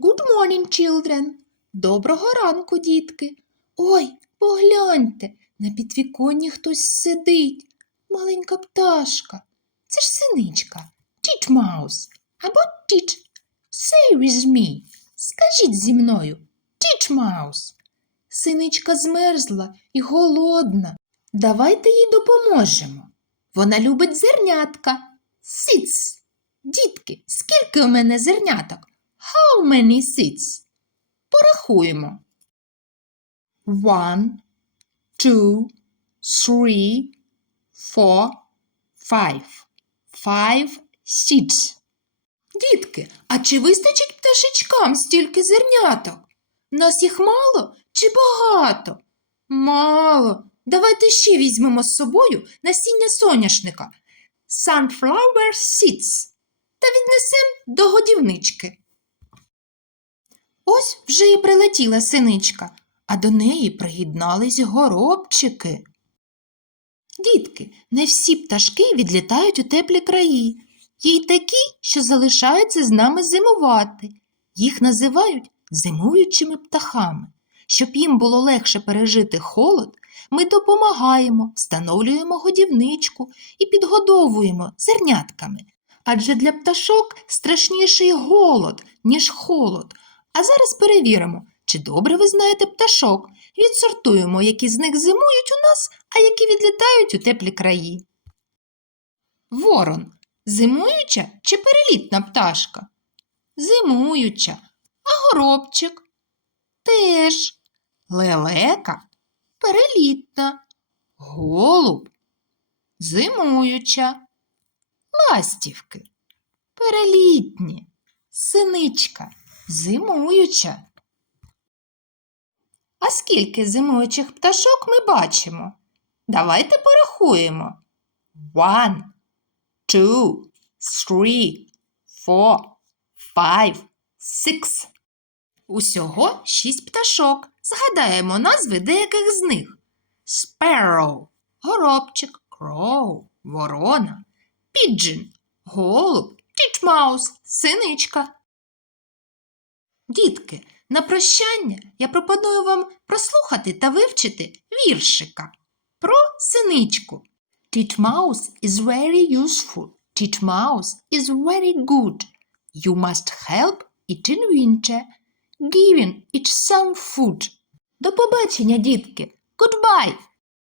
Good morning, children. Доброго ранку, дітки. Ой, погляньте, на підвіконні хтось сидить. Маленька пташка. Це ж синичка. Тітмаус або тіт. Say with me. Скажіть зі мною. Тітмаус. Синичка змерзла і голодна. Давайте їй допоможемо. Вона любить зернятка. Сіц. Дітки, скільки у мене зерняток? How many seeds? Порахуємо. One, two, three, four, five. Five seeds. Дітки, а чи вистачить пташечкам стільки зерняток? Нас їх мало чи багато? Мало. Давайте ще візьмемо з собою насіння соняшника. Sunflower seeds. Та віднесемо до годівнички. Ось вже і прилетіла синичка, а до неї приєднались горобчики. Дітки, не всі пташки відлітають у теплі краї. Є й такі, що залишаються з нами зимувати. Їх називають зимуючими птахами. Щоб їм було легше пережити холод, ми допомагаємо, встановлюємо годівничку і підгодовуємо зернятками. Адже для пташок страшніший голод, ніж холод. А зараз перевіримо, чи добре ви знаєте пташок. Відсортуємо, які з них зимують у нас, а які відлітають у теплі краї. Ворон зимуюча чи перелітна пташка? Зимуюча. А горобчик? Теж. Лелека перелітна. Голуб зимуюча. Ластівки перелітні. Синичка зимуюча. А скільки зимуючих пташок ми бачимо? Давайте порахуємо. One, two, three, four, five, six. Усього шість пташок. Згадаємо назви деяких з них. Sparrow – горобчик, crow – ворона, pigeon – голуб, titmouse – синичка. Дітки, на прощання я пропоную вам прослухати та вивчити віршика про синичку. Titmouse is very useful. Titmouse is very good. You must help it in winter, giving it some food. До побачення, дітки! Goodbye!